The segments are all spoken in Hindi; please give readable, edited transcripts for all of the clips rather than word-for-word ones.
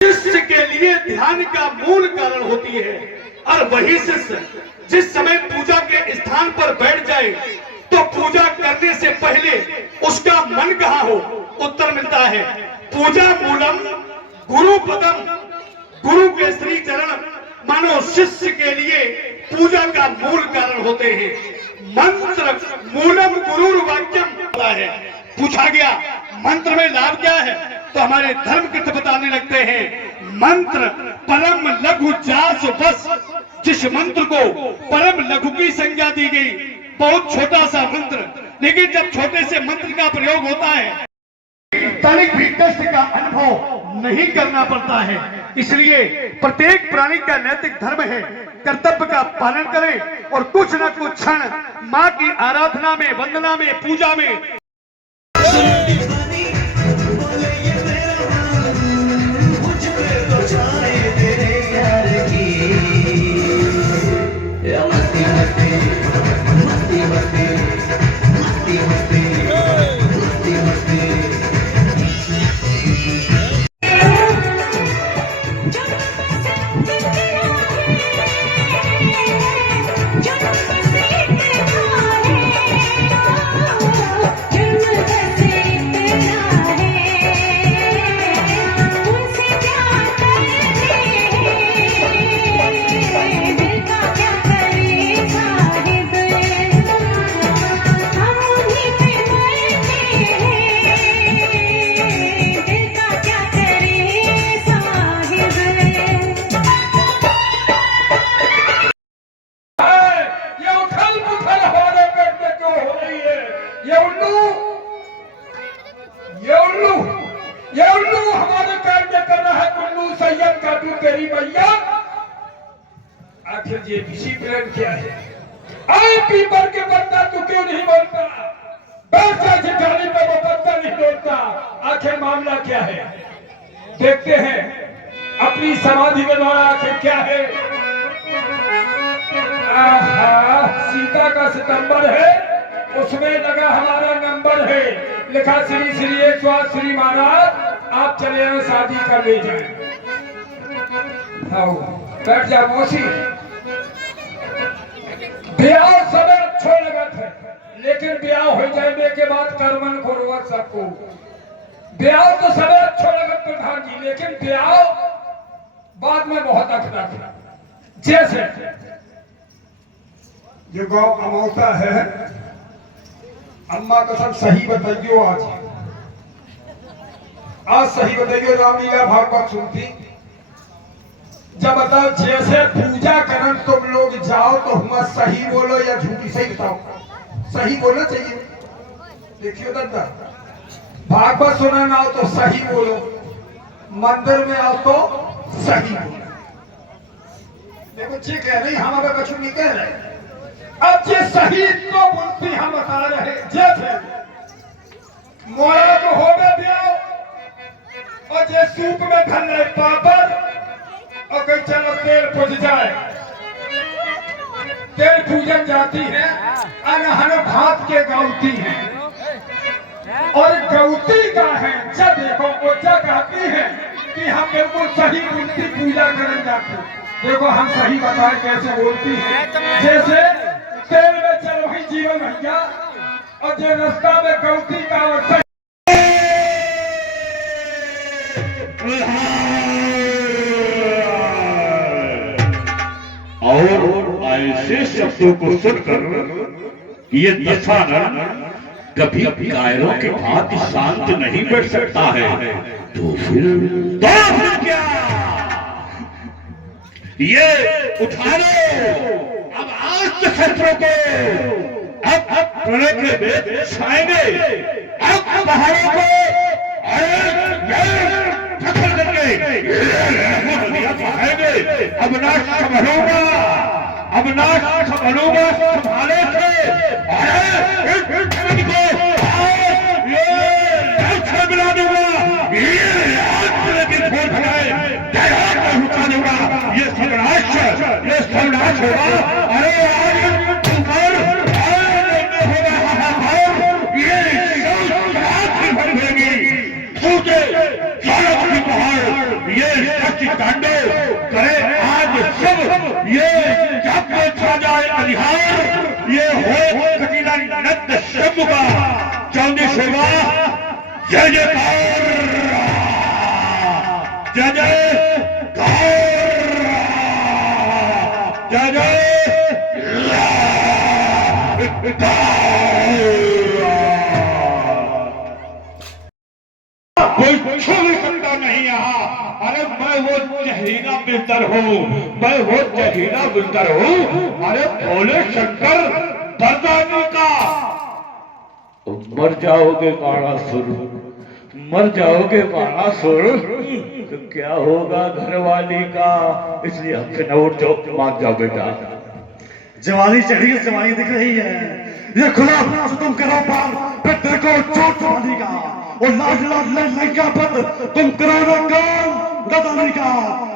शिष्य के लिए ध्यान का मूल कारण होती है। और वही शिष्य जिस समय पूजा के स्थान पर बैठ जाए तो पूजा करने से पहले उसका मन कहाँ हो, उत्तर मिलता है पूजा मूलम गुरु पदम, गुरु के श्री चरण मानो शिष्य के लिए पूजा का मूल कारण होते हैं। मंत्र मूलम गुरु वाक्यम है। पूछा गया मंत्र में लाभ क्या है, तो हमारे धर्म कृत बताने लगते हैं मंत्र परम लघु जास बस। जिस मंत्र को परम लघु की संज्ञा दी गई, बहुत छोटा सा मंत्र, लेकिन जब छोटे से मंत्र का प्रयोग होता है तनिक भी कष्ट का अनुभव नहीं करना पड़ता है। इसलिए प्रत्येक प्राणी का नैतिक धर्म है कर्तव्य का पालन करें और कुछ न कुछ क्षण माँ की आराधना में, वंदना में, पूजा में आखिर ये डिसिप्लिन क्या है? आए पीपर के पत्ता तू क्यों नहीं बोलता? बैठा ठिकाने पे वो पत्ता नहीं बोलता। आखिर मामला क्या है? देखते हैं अपनी समाधि के द्वारा आखिर क्या है। आहा, सीता का सितंबर है, उसमें लगा हमारा नंबर है, लिखा श्री श्री एक स्वाद श्री महाराज आप चले आए शादी कर ले जाए। बैठ जा मौसी। ब्याह सब अच्छो लगत है, लेकिन ब्याह हो जाने के बाद कर्मन खोरवा सबको। ब्याह तो सब अच्छो लगत प्रधान जी, लेकिन ब्याह बाद में बहुत अखड़ा था। जैसे जो गांव अमौसा है, अम्मा तो सब सही बताइयो। आज सही बताइयो। रामलीला भागवत सुनती जब बताओ जैसे पूजा करन तुम लोग जाओ तो हम सही बोलो या झूठी? सही बताओ, सही बोलना चाहिए। देखियो दादा, भागवत सुनना आओ तो सही बोलो, मंदिर में आओ तो सही बोलो। देखो जी कह रही, हम अगर कुछ नहीं कह रहे। अब ये सही तो बोलती हम बता रहे। जैसे मोरा तो हो गए ब्याह और ये सूप में धन रहे पापड़ और कहीं चलो तेल पुज जाए, तेल पूजन जाती है, अनहन भात के गौती है और गौती का है। जब देखो ओचा कहती है कि हम बिल्कुल सही उनकी पूजा करने जाते। देखो हम सही बताए कैसे बोलती है। जैसे तेल में चल वही जीवन भैया और जो रास्ता में गौती का और ऐसे शब्दों को सुनकर ये दशानन कभी कायरों के भांति शांत नहीं बैठ सकता है। तो फिर क्या ये उठा लो अब आज शस्त्रों को, अब प्रणय के वेद छाएंगे, अब पहाड़ों को अब नाश संभलूंगा, अब नाश संभलूंगा संभाले थे। मिला दूंगा, ये सर्वनाश होगा। अरे ये तांडव करे आज सब ये जग में छा जाए अधिहार ये हो कटीला नृत्य शंभु का चौंदी सेवा जय जयकार जय जयकार जय कोई छू सकता नहीं यहाँ। अरे मैं वो जहरीला बिस्तर हूँ, मैं वो जहरीला बिस्तर हूँ। अरे भोले शंकर बरदानी का मर जाओगे बाणासुर, मर जाओगे बाणासुर, तो क्या होगा घरवाली का। इसलिए हमसे न उठ जाओ, मान जाओ बेटा। जवानी चढ़ी है, जवानी दिख रही है। ये खुला अपना तुम करो पार, फिर तेरे को चोट जवानी का और लाज लाज लंका पर तुम करो ना काम गदानी का।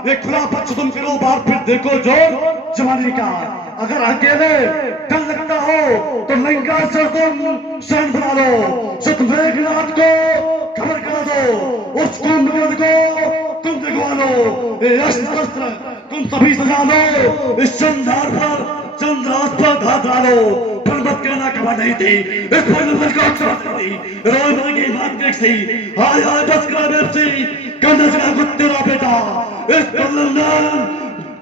ये खुला बच्च तुम करो बार, फिर देखो जोर जवानी का। अगर अकेले डर लगता हो तो लंका से तुम शरण बना लो, सत मेघनाथ को खबर करा दो, उस कुंभकर्ण को तुम दिखवा लो। ये अस्त्र शस्त्र तुम सभी सजा लो, इस चंद्रार पर चंद्रास पर धात डालो। पर्वत कहना कमा नहीं थी, इस पर्वत को अक्षर थी, रोज की बात देख सी, हाय हाय बस करा बेब सी, कंधे से कुछ तेरा बेटा, इस कलंदन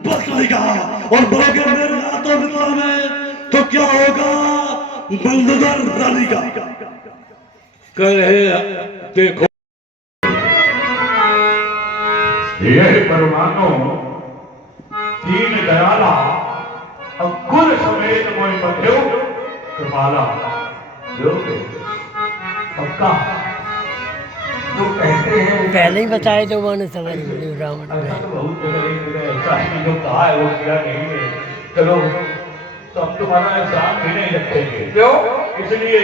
बस करेगा और बरोगे मेरे हाथों में तो क्या होगा बंदर रानी का। कहे देखो ये परमाणु तीन दयाला अकुल समेत मोय बंध्यो कृपाला सबका जो कहते हैं पहले ही बताए तो मैंने समझ लिया रावण बहुत जगह ऐसा ही जो कहा है वो किया नहीं है। चलो तो हम तुम्हारा एहसान भी नहीं रखेंगे, क्यों? इसलिए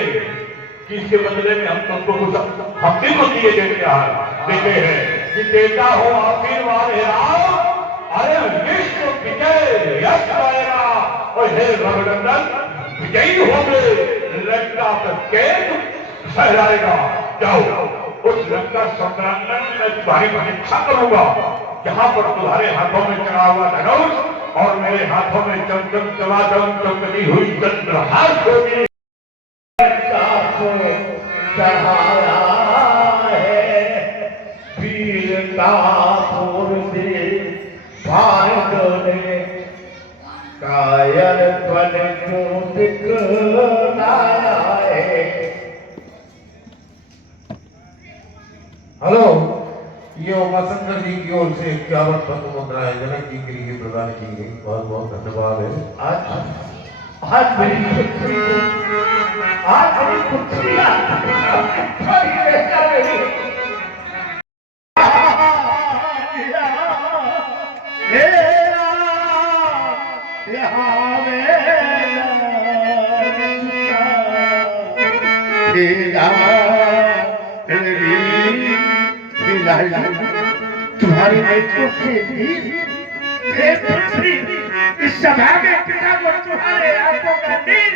कि इसके बदले में हम तुमको कुछ हम भी को दिए देते हैं कि देता हो आशीर्वाद है राम। अरे विश्व विजय यश पाएगा और हे रघुनंदन विजयी होंगे, लंका का कैद सहलाएगा। जाओ उस लंका संक्रांतन में तुम्हारी परीक्षा करूंगा, जहां पर तुम्हारे हाथों में चढ़ा हुआ धनुष और मेरे हाथों में चमचम चमाचम चमकती हुई चंद्रहास होगी। चढ़ाया है वीरता भागने कायर ध्वन को दिखलाया है। हेलो, ये उमाशंकर जी की ओर से 51 पद्म मुद्राएं जनक जी के लिए प्रदान की गई। बहुत बहुत धन्यवाद है। आज मेरी पुत्री आज मेरी पुत्री तुम्हारी नेत्रों से भी इस सभा में पिता को तुम्हारे आंखों का नीर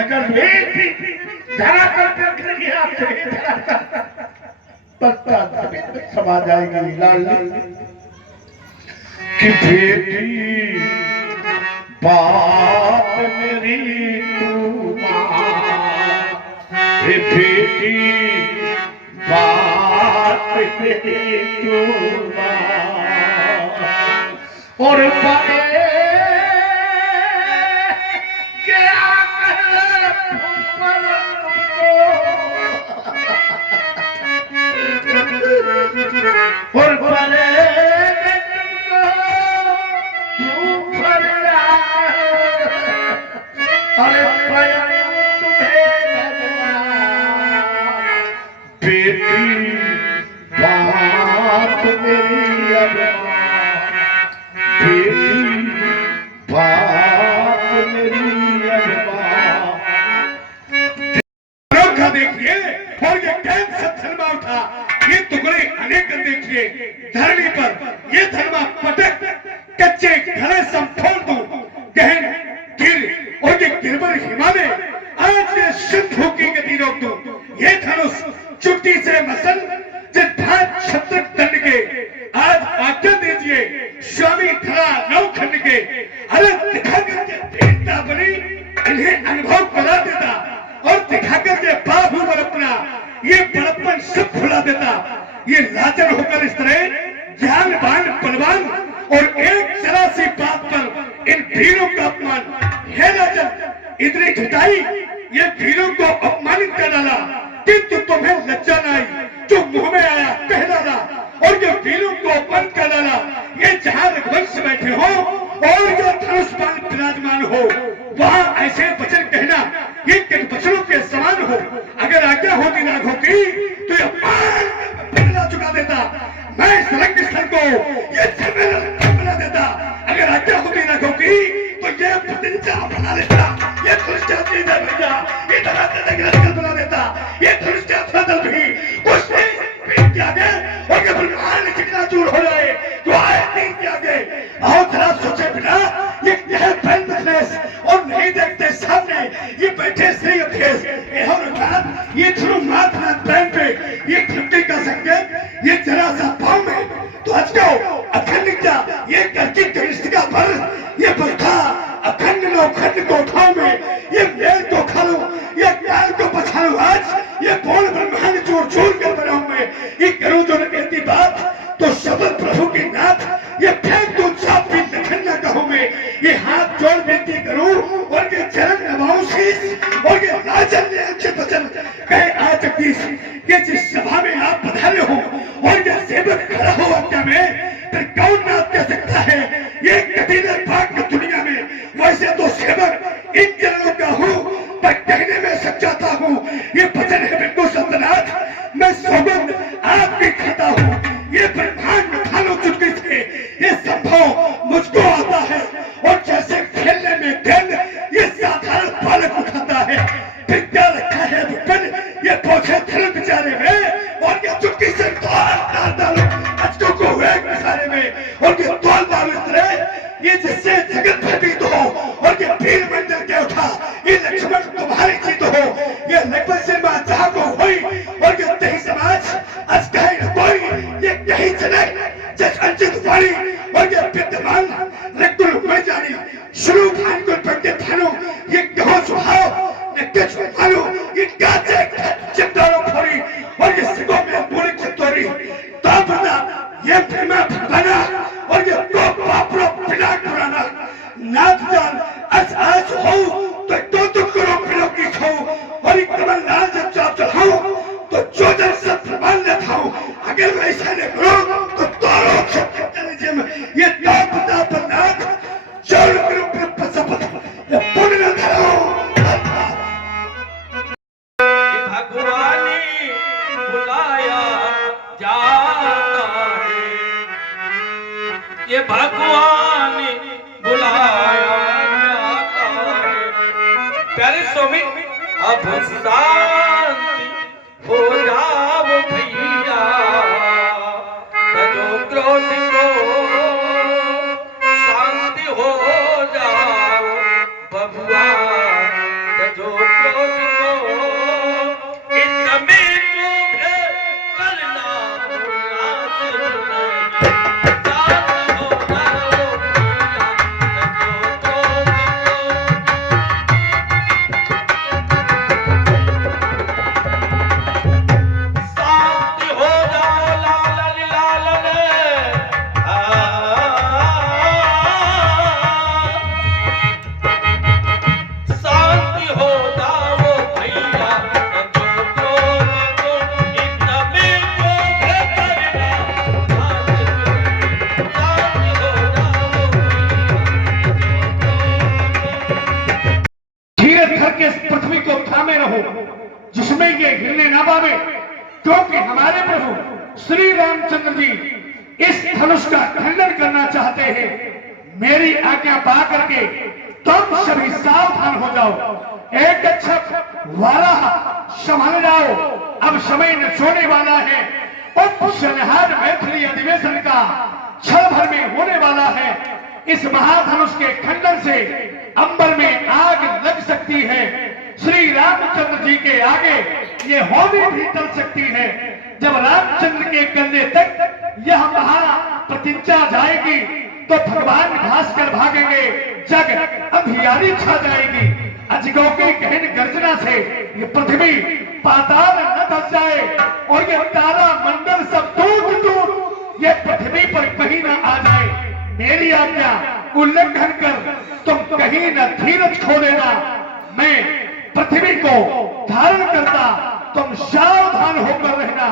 अगर एक भी धरा कर गया पत्ता समा जाएगी। लाल कि बेटी बात मेरी तू बेटी बात मेरी तू और बड़े क्या और बड़े अरे बेटी बात मेरी अब बेटी बात मेरी अनोखा देखिए और ये कैन सत्सलमा उठा, ये टुकड़े अनेक देखिए धरनी पर, ये धर्मा पटक कच्चे घड़े संफोड़ दूं, गहन गिर और ये गिरबर हिमालय आज ये सिंधु की गति रोक दूं। ये धनुष चुटकी से मसल जिस भात छत्रक दंड के आज आज्ञा दीजिए वीरों को बंद कर डाला। ये जहां रघुवंश बैठे हो और जो धनुष बाण विराजमान हो, वहां ऐसे वचन कहना ये किन वचनों के समान हो। अगर आज्ञा होती राघव की तो ये बदला चुका देता, मैं इस रंग स्थल को ये झमेला बना देता। अगर आज्ञा होती राघव की तो ये प्रतिज्ञा बना देता, ये धनुष भैया ये धनुष बना देता। ये धनुष भी कुछ नहीं के आगे और ये ब्रह्मांड कितना दूर हो जाए जो आए नहीं के आगे। आओ जरा सोचे बिना ये क्या पैन बिजनेस और नहीं देखते सामने ये बैठे श्री अभ्यस ये थ्रू माथ ना पैन पे ये फिफ्टी का संकेत ये जरा सा पाँव में तो आज को अखंड क्या ये करके कनिष्ठ का पर ये बरखा अखंड लो खंड को उठाओ में ये मेल को खा लो ये काल को बचा लो। आज ये बोल ब्रह्मांड जोड़ जोड़ कर बनाऊं मैं ये करूं जो न कहती बात तो शब्द प्रभु की नाथ ये फेंक दो चाप भी लखन न कहूं मैं ये हाथ जोड़ बेनती करूं और ये चरण नवाऊं शीश और ये राजन ने अच्छे वचन कहे आज जगदीश ये जिस सभा में आप पधारे हो और ये सेवक खड़ा हो आज्ञा में फिर कौन नाथ कह सकता है ये कटीले भाग की दुनिया में। वैसे तो सेवक इन चरणों का हूँ पर कहने में सच्चाता हूँ ये वचन है बिल्कुल सत्यनाथ मैं सौगंध आपकी खाता हूँ। ये ब्रह्मांड में खानो चुटकी से ये संभव मुझको आता है और जैसे खेलने में गेंद ये साधारण बालक उठाता है। फिर क्या रखा है विपिन ये पहुंचे धर्म बेचारे में और ये चुटकी से डाल डालो अचकों को हुए बेचारे में और ये तोल डालो इतने ये जिससे जगत भयभीत हो और ये भीड़ मंदिर के उठा ये लक्ष्मण तुम्हारी जीत हो ये लक्ष्मण से मां जहां को हुई और ये तही समाज आज कहे न कोई ये कहीं चले जस अंचित वाणी और ये विद्यमान रकुल में जानी शुरू भान को पढ़ते थानो ये कहो सुहाव न कुछ मानो ये काचे चित्तारों फोड़ी और ये सिगों में पूरी चित्तोरी तो बना ये प्रेमा बना और ये को पापरो पिला पुराना नाथ जान आज हो तो करो पिलो की खो और ये कमल लाल जब चाप चढ़ाओ तो जो जब सब प्रमाण न थाओ अगर वैसा न करो तो तारो चले जिम ये तापता पर नाथ चल करो पर सपत ये पुण्य न धरो भगवानी बुलाया जाता है ये भगवानी बुलाया जाता है। प्यारे स्वामी अब शांति हो जाओ भैया तजो क्रोध को शांति हो जाओ बबुआ तजो क्रोध को जिसमें ये गिरने ना पावे क्योंकि हमारे प्रभु श्री रामचंद्र जी इस धनुष का खंडन करना चाहते हैं। मेरी आज्ञा पा करके तुम सभी सावधान हो जाओ। एक अच्छक वाला संभल जाओ अब समय न छोड़ने वाला है। उपसंहार मैथिली अधिवेशन का क्षण भर में होने वाला है। इस महाधनुष के खंडन से अंबर में आग लग सकती है। श्री रामचंद्र जी के आगे ये होली भी टल सकती है। जब रामचंद्र के कंधे तक यह महाप्रतिज्ञा जाएगी तो भगवान घास कर भागेंगे, जग अंधियारी छा जाएगी। अजगों की गहन गर्जना से ये पृथ्वी पाताल न धस जाए और ये तारा मंडल सब टूट टूट ये पृथ्वी पर कहीं न आ जाए। मेरी आज्ञा उल्लंघन कर तुम कहीं न धीरज खो देना। मैं पृथ्वी को धारण करता, तुम सावधान होकर रहना,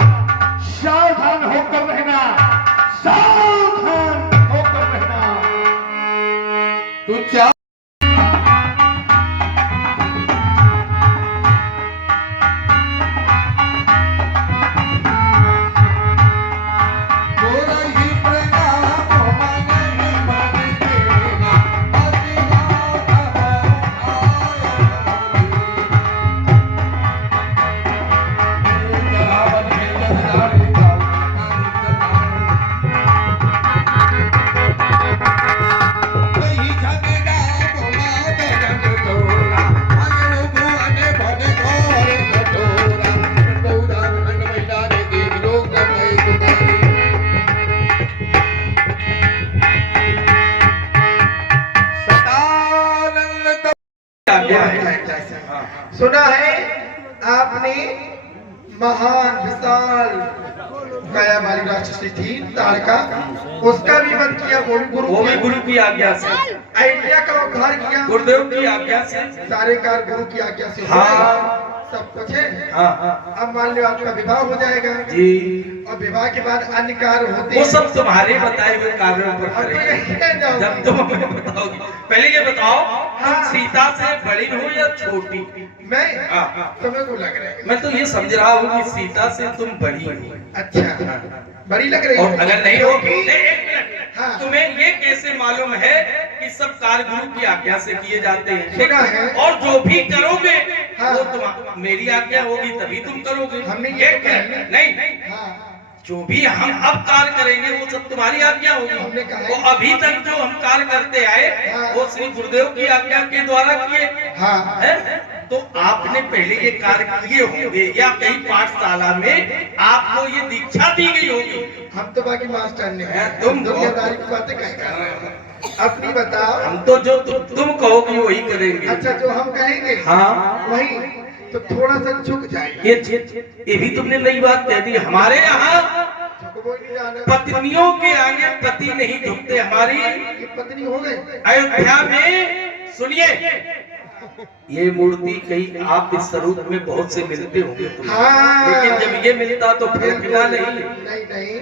सावधान होकर रहना। क्या सुना है आपने महान विशाल काया वाली राक्षसी थी तारका, उसका भी वध किया, वो भी गुरु की आज्ञा से। अयोध्या का उद्धार किया गुरुदेव की आज्ञा से, सारे कार्य गुरु की आज्ञा से। हाँ सब कुछ है। हाँ अब मान लो आपका विवाह हो जाएगा जी, और विवाह के बाद अन्य कार्य होते हैं, वो सब तुम्हारे बताए हुए कार्यों पर करेंगे जब तुम हमें बताओगे। पहले ये बताओ, हम सीता से बड़ी हो या छोटी? मैं तुम्हें को लग रहा है, मैं तो ये समझ रहा हूँ कि सीता से तुम बड़ी हो। अच्छा बड़ी लग रही है, और अगर नहीं होगी एक मिनट, तुम्हें ये कैसे मालूम है कि सब कार्य गुरु की आज्ञा से किए जाते हैं? सुना है, और जो भी करोगे वो तुम मेरी आज्ञा होगी तभी तुम करोगे। हमने एक नहीं जो भी हम अब कार्य करेंगे वो सब तुम्हारी आज्ञा होगी। वो अभी तक जो हम कार्य करते आए वो श्री गुरुदेव की आज्ञा के द्वारा किए। तो आपने पहले ये कार्य किए होंगे या कहीं पाठशाला में आपको ये दीक्षा दी गई होगी। हम तो बाकी मास्टर ने तुम दुनियादारी की बातें कह कर रहे हो, अपनी बताओ। हम तो जो तुम कहोगे वही करेंगे। अच्छा जो हम कहेंगे हाँ वही, तो थोड़ा सा झुक जाएगा। ये भी तुमने नई बात कह दी। हमारे यहाँ पत्नियों के आगे पति नहीं झुकते। हमारी पत्नी हो गई अयोध्या में। सुनिए, ये मूर्ति कहीं आप इस स्वरूप में बहुत से मिलते होंगे लेकिन जब ये मिलता तो फलकना नहीं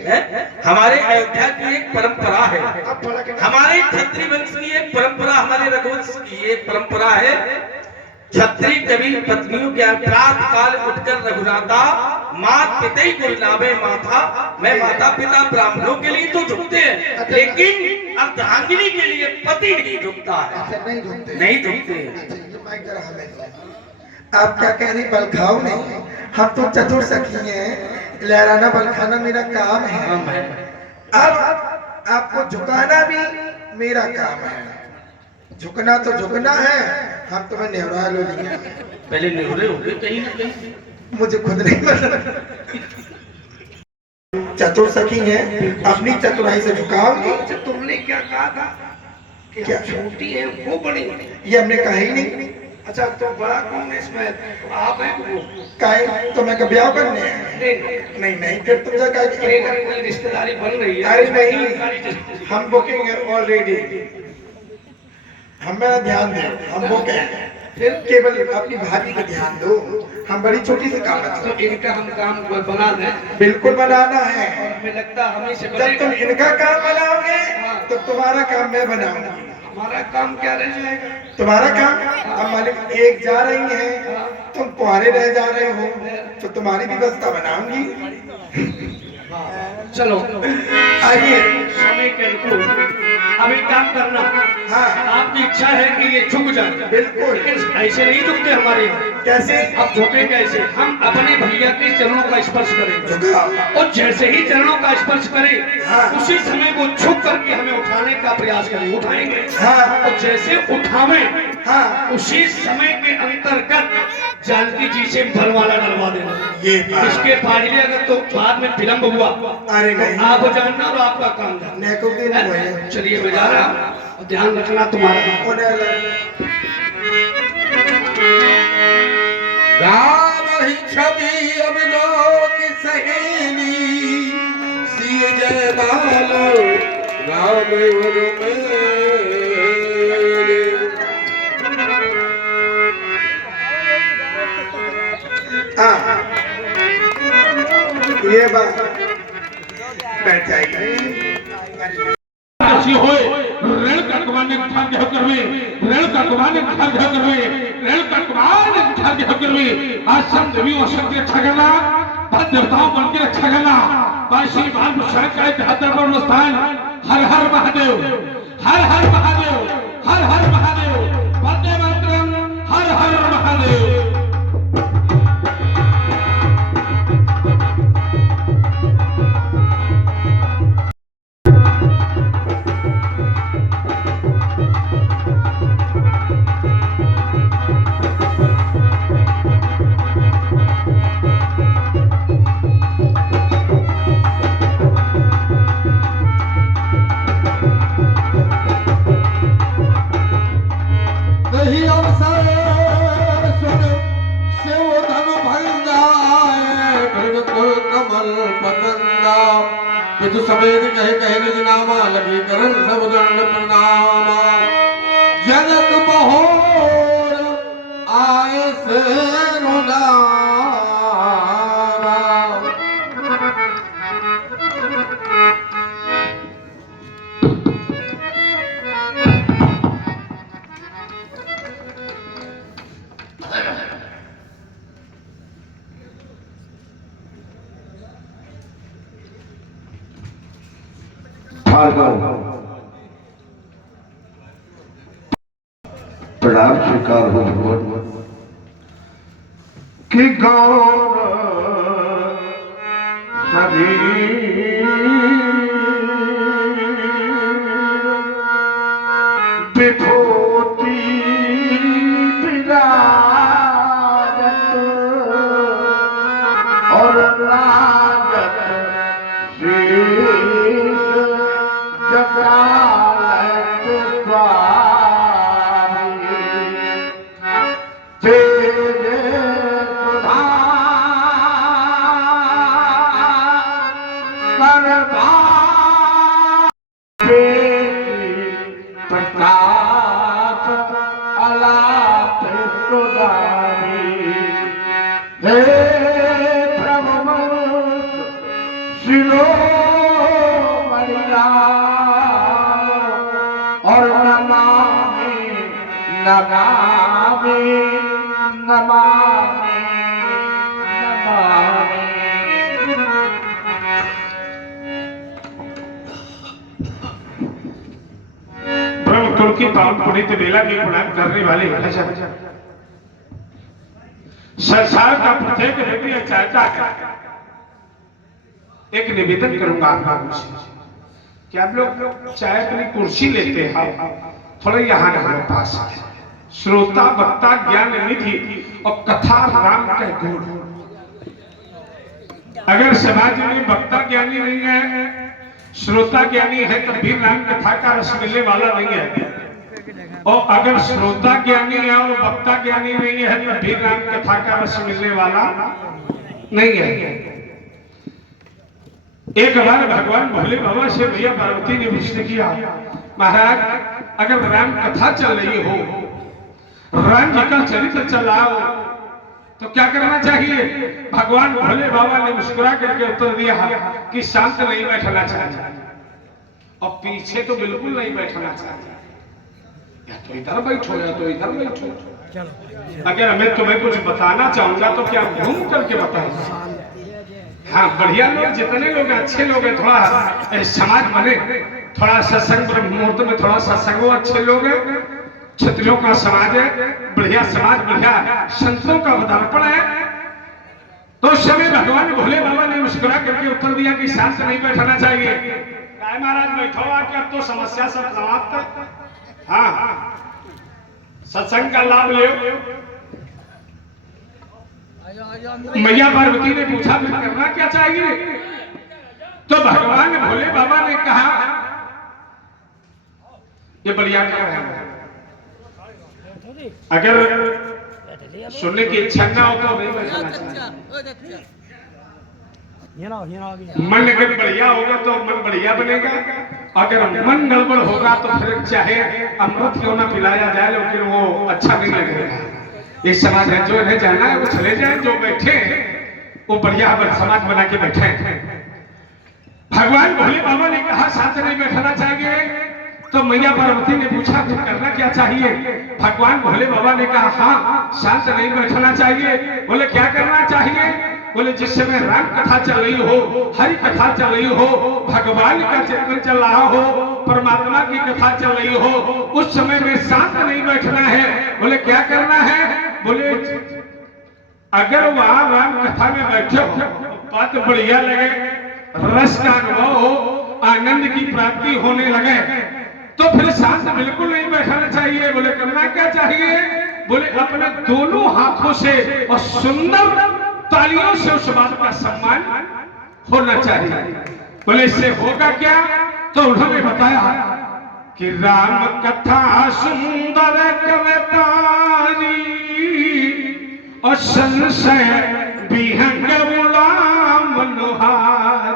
है। हमारे अयोध्या की एक परंपरा है, हमारे क्षत्रिय वंश की एक परंपरा, हमारे रघुवंश की एक परंपरा है। क्षत्रिय कभी पत्नियों के प्रातः काल उठकर रघुनाथा मात पिता ही गुरुनावे माथा, मैं माता पिता ब्राह्मणों के लिए तो झुकते हैं लेकिन अर्धांगिनी के लिए पति नहीं झुकता है। नहीं झुकते। आप क्या कह रही? बल खाओ नहीं, हम तो चतुर सखी हैं, लहराना बल खाना मेरा काम है। अब आपको झुकाना भी मेरा काम है। झुकना तो झुकना है, हम तुम्हें नेवरा लो लिए। पहले नेवरे हो गए कहीं ना कहीं, मुझे खुद नहीं पता। चतुर सखी है, अपनी चतुराई से झुकाओगी। तुमने क्या कहा था कि क्या छोटी है वो बड़ी? ये हमने कहा ही नहीं। अच्छा तो बड़ा कौन है इसमें? आप हैं वो? काहे तो मैं ब्याह करने हैं? नहीं फिर तुम जा कोई रिश्तेदारी बन रही है? अरे नहीं, हम बुकिंग है ऑलरेडी। हमें ध्यान दो, हम वो कहें फिर केवल अपनी भाभी को ध्यान दो। हम बड़ी छोटी सी काम है, तो इनका हम काम बना दें। बिल्कुल बनाना है। हमें लगता हमें से जब तुम इनका काम बनाओगे तो तुम्हारा काम मैं बनाऊंगी। हमारा काम क्या रह जाएगा? तुम्हारा काम अब मालिक एक जा रही है, तुम कुंवारे रह जा रहे हो तो तुम्हारी व्यवस्था बनाऊंगी। चलो आइए समय के अनुकूल अब एक काम करना। आपकी इच्छा है कि ये झुक जाए। बिल्कुल, लेकिन ऐसे नहीं झुकते हमारे यहाँ। कैसे? अब झुके कैसे? हम अपने भैया के चरणों का स्पर्श करेंगे और जैसे ही चरणों का स्पर्श करें उसी समय वो झुक करके हमें उठाने का प्रयास करें। उठाएंगे और जैसे उठावे उसी समय के अंतर्गत जानकी जी से भरमाला डलवा देना। ये इसके पहले अगर तो बाद में विलम्ब हुआ अरे नहीं, आप जानना और आपका काम जानना। चलिए मैं जा रहा हूँ, ध्यान रखना तुम्हारा। राम ही छवि अवलोक सहेली, सिय जय बालो राम उर्मे। ये बात बैठ जाइए। ऋण कटवाने करवे रेणुका कुमारी घर घर करवे रेणुका कुमारी घर घर करवे आश्रम देवी और शक्ति छगना पर देवताओं बन के छगना बाशी बाल मुशाक का बेहतर पर मुस्तान हर हर महादेव हर हर महादेव हर हर महादेव वंदे मातरम हर हर महादेव। नहीं अवसर सुन शिव धन भंगाए बिल्कुल कमल पतंगा पितु समेत कहे निज नामा लगी करन सब दंड प्रणामा जगत बहोर आए से रुलावा। प्रणाम स्वीकार हो भगवान कि गौर सभी विभूति विराजत और लागत शीश जगालत स्वामी तेरे सुधा करवा प्रताप अलाप सुधारी हे प्रभु शिरो और नमामि नमामि नमामि नमामि। ब्रह्म कुल की पावन पुनीत बेला की प्रणाम करने वाले संसार का प्रत्येक व्यक्ति चाहता है। एक निवेदन करूंगा आप लोगों से कि आप लोग चाहे अपनी कुर्सी लेते हैं थोड़ा यहाँ हमारे पास श्रोता वक्ता ज्ञान निधि और कथा राम के गुण। अगर समाज में वक्ता ज्ञानी नहीं है श्रोता ज्ञानी है तो भी राम कथा का रस मिलने वाला नहीं है। और अगर श्रोता ज्ञानी है और वक्ता ज्ञानी नहीं है तो भी राम कथा का रस मिलने वाला नहीं है। एक बार भगवान भोले बाबा से भैया पार्वती ने प्रश्न किया महाराज अगर राम कथा चल रही हो राम जी का चरित्र चलाओ तो क्या करना चाहिए। भगवान भोले बाबा ने मुस्कुरा करके उत्तर दिया कि शांत नहीं बैठना चाहिए और पीछे तो बिल्कुल नहीं बैठना चाहिए। या तो इधर बैठो या तो इधर बैठो। अगर मैं तुम्हें कुछ बताना चाहूंगा तो क्या घूम करके बताऊंगा। हाँ बढ़िया लोग जितने लोग अच्छे लोग हैं थोड़ा समाज बने थोड़ा सत्संग ब्रह्म मुहूर्त में थोड़ा सत्संग हो अच्छे लोग हैं क्षत्रियों का समाज है बढ़िया समाज बढ़िया संतों का अवतरण है। तो उस समय भगवान भोले बाबा ने मुस्कुरा करके उत्तर दिया कि शांत नहीं बैठना चाहिए। काय महाराज बैठो आके अब तो समस्या सब समाप्त। हाँ सत्संग का लाभ ले। मैया पार्वती ने पूछा फिर करना क्या चाहिए। तो भगवान भोले बाबा ने कहा ये बढ़िया कर रहे हैं अगर सुनने की इच्छा ना हो तो नहीं बैठना चाहिए। मन अगर बढ़िया होगा तो मन बढ़िया बनेगा अगर मन गड़बड़ होगा तो फिर चाहे अमृत क्यों ना पिलाया जाए लेकिन वो अच्छा नहीं लगेगा। ये समाज है जो इन्हें जाना है वो चले जाए जो बैठे वो बढ़िया समाज बना के बैठे। भगवान भोले बाबा ने कहा शांत नहीं बैठना चाहिए तो तो मैया पार्वती ने पूछा तुम करना क्या चाहिए? भगवान भोले बाबा ने कहा हाँ शांत नहीं बैठना चाहिए। बोले क्या करना चाहिए? बोले जिस समय राम कथा चल रही हो, हरि कथा चल रही हो, भगवान का चिंतन चल रहा हो, परमात्मा की कथा चल रही हो, उस समय में शांत नहीं बैठना है। बोले क्या करना है? बोले अगर वहां राम कथा में बैठे हो, बात बढ़िया लगे, रस का अनुभव हो, आनंद की प्राप्ति होने लगे, तो फिर शांत बिल्कुल नहीं बैठना चाहिए। बोले करना क्या चाहिए? बोले अपने दोनों हाथों से और सुंदर तालियों से उस बात का सम्मान होना चाहिए। बोले इससे होगा क्या? तो उन्होंने बताया कि राम कथा सुंदर कवितानी और संशय विहंग मनोहार।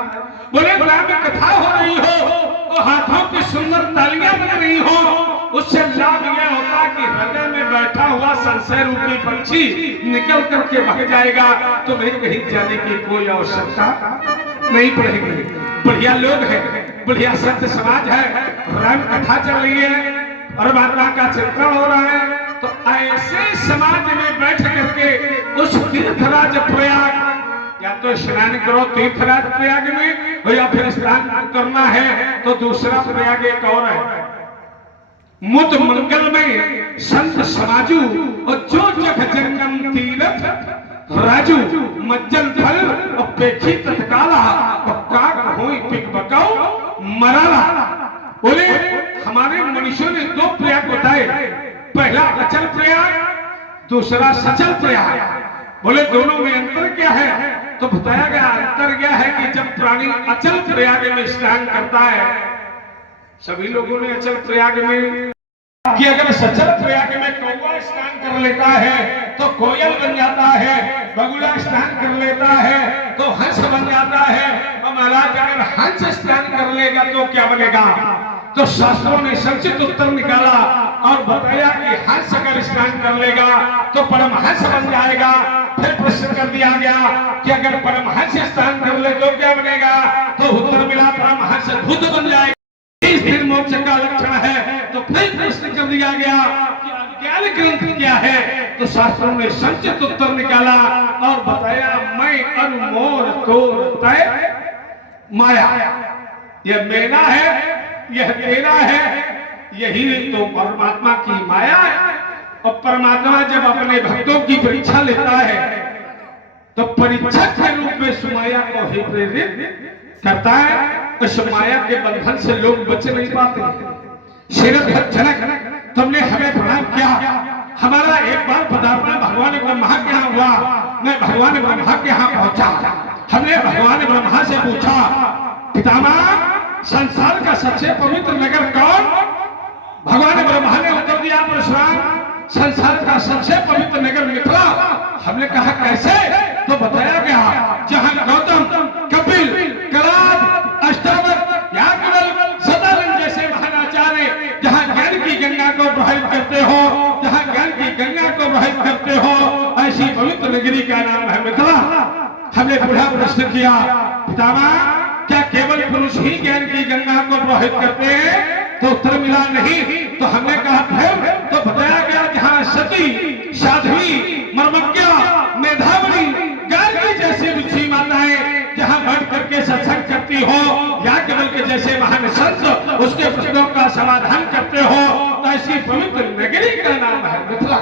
बोले राम कथा हो रही हो और हाथों की सुंदर तालियां बन रही हो, उससे लाभ यह होता कि हृदय में बैठा हुआ संशय रूपी पंछी निकल करके भाग जाएगा, तो नहीं कहीं जाने की कोई आवश्यकता नहीं पड़ेगी। बढ़िया लोग हैं, बढ़िया संत समाज है, राम कथा चल रही है, परमात्मा का चिंतन हो रहा है, तो ऐसे समाज में बैठ करके उस तीर्थराज प्रयाग, या तो स्नान करो तीर्थराज प्रयाग में, और या फिर स्नान करना है तो दूसरा प्रयाग एक और है, मुद मंगल में संत समाजू और जो जग जंगम तीरथ राजू मज्जन फल और पेखी तत्काला और काक होई पिक बकाओ मराला। बोले हमारे मनुष्यों ने दो प्रयाग बताए, पहला अचल प्रयाग, दूसरा सचल प्रयाग। बोले दोनों में अंतर क्या है? तो बताया गया अंतर क्या है कि जब प्राणी अचल प्रयाग में स्नान करता है, सभी लोगों ने अचल प्रयाग में कि अगर सचल प्रयाग में कौवा स्नान कर लेता है तो कोयल बन जाता है, बगुला स्नान कर लेता है तो हंस बन जाता है, और महाराज अगर हंस स्नान कर लेगा तो क्या बनेगा? तो शास्त्रों ने संचित उत्तर निकाला और बताया कि हंस अगर स्नान कर लेगा तो परमहंस बन जाएगा। फिर प्रश्न कर दिया गया कि अगर परमहंस स्नान कर ले तो क्या बनेगा? तो उत्तर मिला परमहंस धुत बन जाएगा, इस फिर मोक्ष का लक्षण है। तो फिर प्रश्न कर दिया गया कि अज्ञान ग्रंथ क्या है? तो शास्त्रों ने संचित उत्तर निकाला और बताया मैं अरु मोर तोर तय माया, यह मेरा है, यह तेरा है, यही तो परमात्मा की माया है। और परमात्मा जब अपने भक्तों की परीक्षा लेता है तो परीक्षक के रूप में सुमाया को ही प्रेरित करता है। उस माया के बंधन से लोग बच नहीं पाते। जनक तुमने हमें प्रणाम किया, हमारा एक बार पदार्पण भगवान ब्रह्मा के यहाँ हुआ, मैं भगवान ब्रह्मा के यहाँ पहुंचा, हमने भगवान ब्रह्मा से पूछा पितामह संसार का सबसे पवित्र नगर कौन? भगवान ब्रह्मा ने उत्तर दिया परशुराम संसार का सबसे पवित्र नगर मिथिला। हमने कहा कैसे? तो बताया गया जहां गौतम, कपिल, कलाद, अष्टावक्र, याज्ञवल्क्य, सदानंद जैसे महानाचार्य जहां ज्ञान की गंगा को प्रवाहित करते हो, जहां ज्ञान की गंगा को प्रवाहित करते हो, ऐसी पवित्र नगरी का नाम है मिथिला। हमने बूढ़ा प्रश्न किया पितामह क्या केवल पुरुष ही ज्ञान की गंगा को प्रवाहित करते हैं? तो उत्तर मिला नहीं। तो हमने कहा फिर? तो बताया गया जहां सती, साध्वी, मर्मज्ञा, मेधावनी, गार्गी जैसी रुचि माताएं जहां बैठ करके सत्संग करती हो, याज्ञवल्क्य जैसे महान संत उसके प्रश्नों का समाधान करते हो, तो ऐसी पवित्र नगरी का नाम है मिथिला।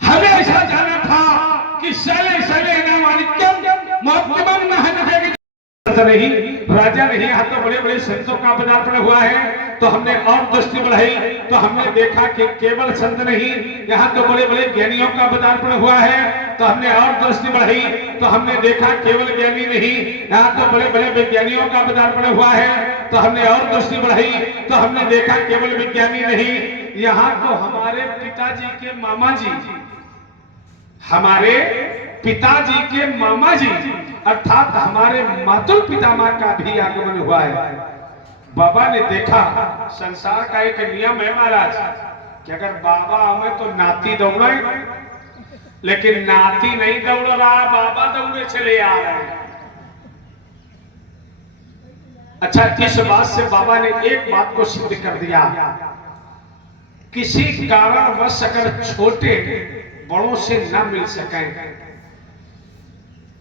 हमें ऐसा जाना था कि शैले शैले नामानिक्यम महत्वम न नहीं, राजा नहीं, यहाँ तो बड़े बड़े संतों का पदार्पण हुआ है। तो हमने और दृष्टि बढ़ाई तो हमने देखा कि केवल संत नहीं, यहाँ तो बड़े बड़े ज्ञानियों का पदार्पण हुआ है। तो हमने और दृष्टि बढ़ाई तो हमने देखा केवल ज्ञानी नहीं, यहाँ तो बड़े बड़े विज्ञानियों का पदार्पण हुआ है। तो हमने और दृष्टि बढ़ाई तो हमने देखा केवल विज्ञानी नहीं, यहाँ तो हमारे पिताजी के मामा जी, हमारे पिताजी के मामा जी अर्थात हमारे मातुल पितामह का भी आगमन हुआ है। बाबा ने देखा संसार का एक नियम है महाराज कि अगर बाबा हमें तो नाती दौड़े, लेकिन नाती नहीं दौड़ रहा, बाबा दौड़े चले आ रहे हैं। अच्छा, इस बात से बाबा ने एक बात को सिद्ध कर दिया, किसी कारणवश अगर छोटे बड़ों से न मिल सके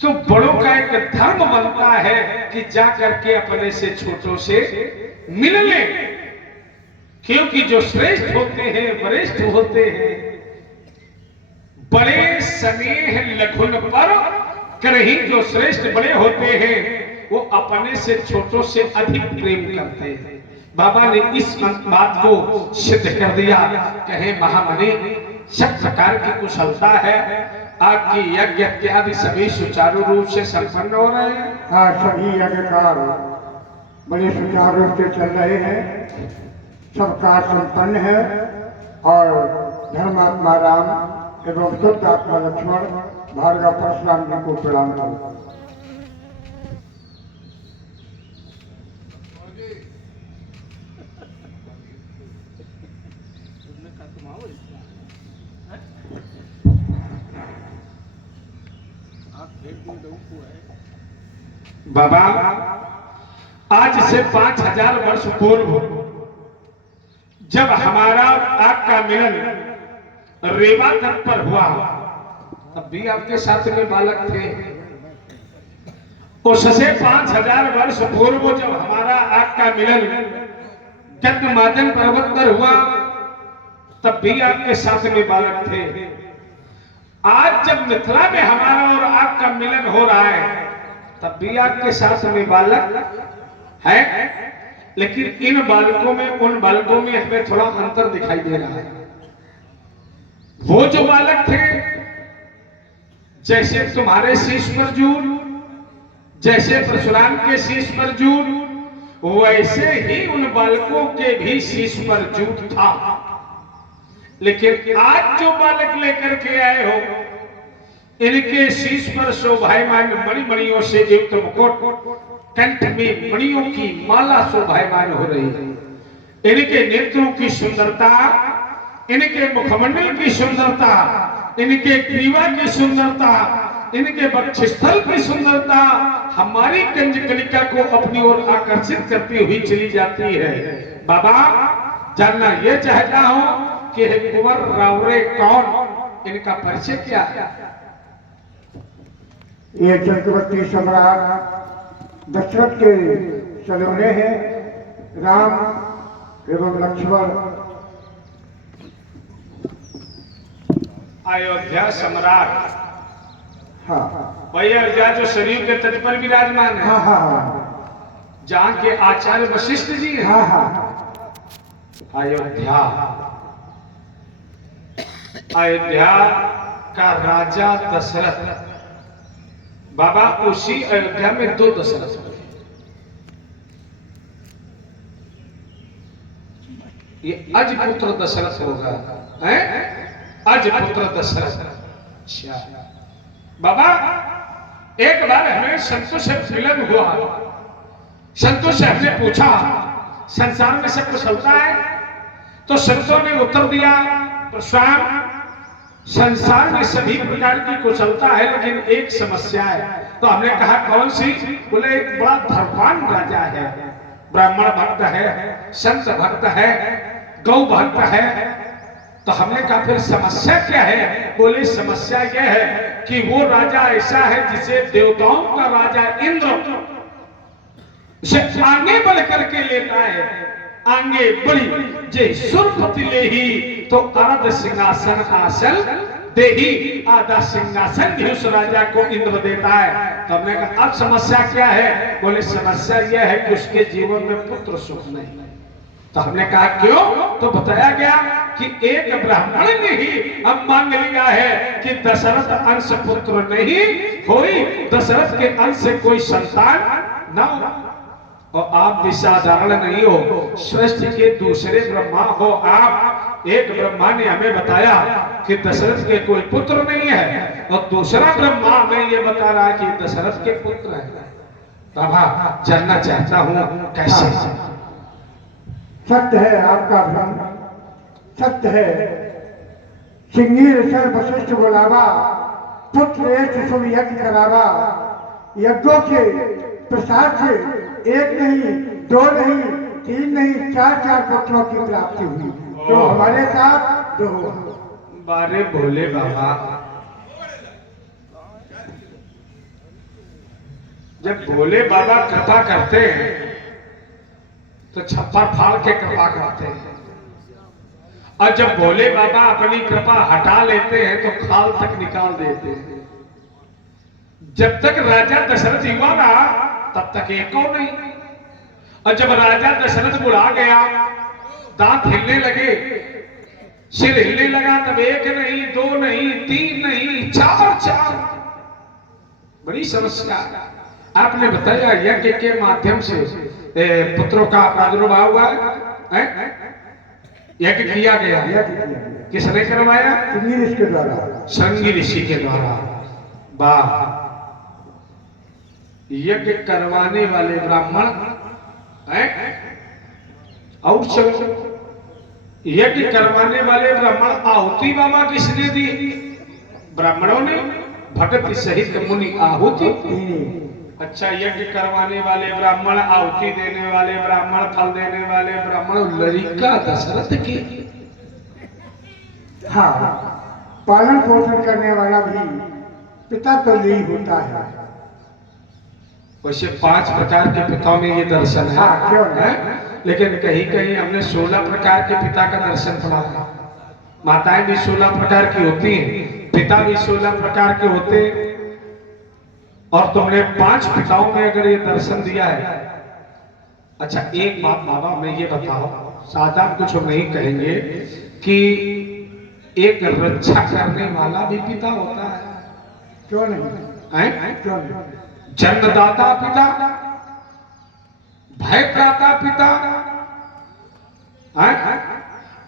तो बड़ों का एक धर्म बनता है कि जा करके अपने से छोटों से मिल ले, क्योंकि जो श्रेष्ठ होते हैं, वरिष्ठ होते हैं, बड़े स्नेह लघुन पर करही, जो श्रेष्ठ बड़े होते हैं वो अपने से छोटों से अधिक प्रेम करते हैं। बाबा ने इस बात को सिद्ध कर दिया। कहे महामनि, सब प्रकार की कुशलता है, आपकी यज्ञ इत्यादि सभी सुचारू रूप से संपन्न हो रहे हैं? हाँ, सभी यज्ञ कार्य बड़े सुचारू रूप से चल रहे हैं, सब कार्य संपन्न है। और धर्मात्मा राम एवं शुद्ध आत्मा लक्ष्मण भार्गव परशुराम जी को प्रणाम करो। बाबा, आज से 5000 वर्ष पूर्व जब हमारा आपका मिलन रेवा तट पर हुआ, तब भी आपके साथ में बालक थे। उससे 5000 वर्ष पूर्व जब हमारा आपका मिलन गंधमादन पर्वत पर हुआ, तब भी आपके साथ में बालक थे। आज जब मिथिला में हमारा और आपका मिलन हो रहा है, तब भी आपके साथ में बालक है, लेकिन इन बालकों में उन बालकों में हमें थोड़ा अंतर दिखाई दे रहा है। वो जो बालक थे, जैसे तुम्हारे शीश पर जून, जैसे परशुराम के शीश पर जून, वैसे ही उन बालकों के भी शीश पर जूट था। लेकिन आज जो बालक लेकर के आए हो, इनके शीश पर शोभायमान मणिमणियों से युक्त मुकुट, कंठ में मणियों की माला शोभायमान हो रही है। इनके नेत्रों की सुंदरता, इनके मुखमंडल की सुंदरता, इनके ग्रीवा की सुंदरता, इनके वक्षस्थल की सुंदरता हमारी कंजकलिका को अपनी ओर आकर्षित करती हुई चली जाती है। बाबा, जानना यह चाहता हूं कि कुंवर रावरे कौन, इनका परिचय क्या है? ये चक्रवर्ती सम्राट दशरथ के सलोने हैं, राम एवं लक्ष्मण। अयोध्या सम्राट, हाँ वही अयोध्या जो सरयू के तट पर विराजमान है, हाँ हाँ, जहाँ के आचार्य वशिष्ठ जी हैं। हाँ हाँ, अयोध्या, अयोध्या का राजा दशरथ। बाबा, उसी अयोध्या में 2 दशरथ हुए। ये अजपुत्र दशरथ होगा, हैं? अजपुत्र दशरथ। अच्छा बाबा, एक बार हमें संतों से मिलन हुआ। संतों से हमने पूछा, संसार में सब कुशलता है? तो संतों ने उत्तर दिया, परशुराम, संसार में सभी प्रकार की कुशलता है, लेकिन एक समस्या है। तो हमने कहा कौन सी? बोले एक बड़ा धर्मवान राजा है, ब्राह्मण भक्त है, संत भक्त है, गौ भक्त है। तो हमने कहा फिर समस्या क्या है? बोले समस्या यह है कि वो राजा ऐसा है जिसे देवताओं का राजा इंद्र से आगे बढ़ करके लेता है, आगे बढ़ी जे सुरपति ले ही तो अर्ध सिंहासन आसन दे ही, आधा सिंहासन भी उस राजा को इंद्र देता है। तो हमने कहा अब समस्या क्या है? बोले समस्या यह है कि उसके जीवन में पुत्र सुख नहीं। तो हमने कहा क्यों? तो बताया गया कि एक ब्राह्मण ने ही अब मांग लिया है कि दशरथ अंश पुत्र नहीं होई, दशरथ के अंश से कोई संतान न हो। और आप भी साधारण नहीं हो, सृष्टि के दूसरे ब्रह्मा हो आप। एक ब्रह्मा ने हमें बताया कि दशरथ के कोई पुत्र नहीं है, और दूसरा ब्रह्मा हमें ये बता रहा है कि दशरथ के पुत्र है। बाबा, जानना चाहता हूँ कैसे? सत्य है आपका भ्रम, सत्य है। सिंगी ऋषभ वशिष्ठ बुलावा, पुत्र एक शुभ यज्ञ करावा, यज्ञों के प्रसाद से एक नहीं, दो नहीं, तीन नहीं, चार पुत्रों की प्राप्ति हुई। तो हमारे साथ दो हुआ। बारे भोले बाबा, जब भोले बाबा कृपा करते हैं तो छप्पर फाड़ के कृपा करते हैं, और जब भोले बाबा अपनी कृपा हटा लेते हैं तो खाल तक निकाल देते हैं। जब तक राजा दशरथ युवा रहा तब तक एक को नहीं, और जब राजा दशरथ बुढ़ा गया, दांत हिलने लगे, सिर हिलने लगा, तब एक नहीं, दो नहीं, तीन नहीं, चार। बड़ी समस्या। आपने बताया यज्ञ के माध्यम से पुत्रों का प्रादुर्भाव हुआ है, यज्ञ किया गया। किसने करवाया? श्रृंगी ऋषि के द्वारा। श्रृंगी ऋषि के द्वारा। वाह! यज्ञ करवाने वाले ब्राह्मण हैं, और चलो यज्ञ करवाने वाले ब्राह्मण आहुति बाबा किसने दी? ब्राह्मणों ने। भगत सहित मुनि आहुति। अच्छा, यज्ञ करवाने वाले ब्राह्मण, आहुति देने वाले ब्राह्मण, फल देने वाले ब्राह्मण, लड़का दशरथ की। हाँ, पालन पोषण करने वाला भी पिता तो यही होता है। वैसे 5 प्रकार के पिताओं में ये दर्शन है। हाँ, क्यों है? लेकिन कहीं कहीं हमने 16 प्रकार के पिता का दर्शन पढ़ा है। माताएं भी 16 प्रकार की होती हैं, पिता भी 16 प्रकार के होते हैं, और तुमने 5 पिताओं में अगर ये दर्शन दिया है। अच्छा, एक बात बाबा मैं ये बताओ, सादा कुछ हम नहीं कहेंगे कि एक रक्षा करने वाला भी पिता होता है। क्यों नहीं? क्यों नहीं? जन्मदाता पिता, भयदाता पिता।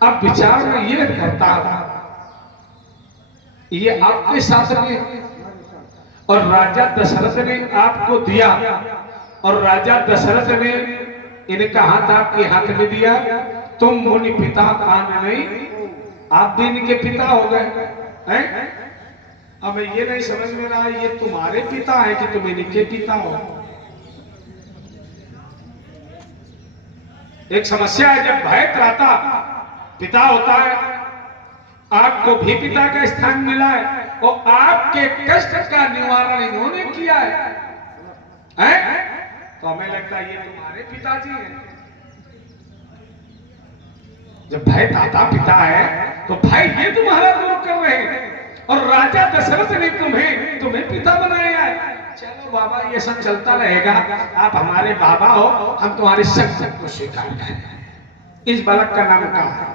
अब विचार में ये करता था, ये आपके साथ में, और राजा दशरथ ने आपको दिया, और राजा दशरथ ने इनका हाथ आपके हाथ में दिया। तुम मुनि पिता कान नहीं, आप भी इनके पिता हो गए हैं। अब ये नहीं समझ में रहा ये तुम्हारे पिता है कि तुम इनके पिता हो। एक समस्या है, जब भय त्राता पिता होता है, आपको भी पिता का स्थान मिला है, और आपके कष्ट का निवारण इन्होंने किया है? तो हमें लगता है ये तुम्हारे पिताजी हैं। जब भाई दादा पिता है तो भाई ये तुम्हारा द्रोह कर रहे हैं, और राजा दशरथ ने तुम्हें पिता बनाया है। चलो बाबा, ये सब चलता रहेगा, आप हमारे बाबा हो, हम तुम्हारे शक्ति को स्वीकार करें। इस बालक का नाम क्या है?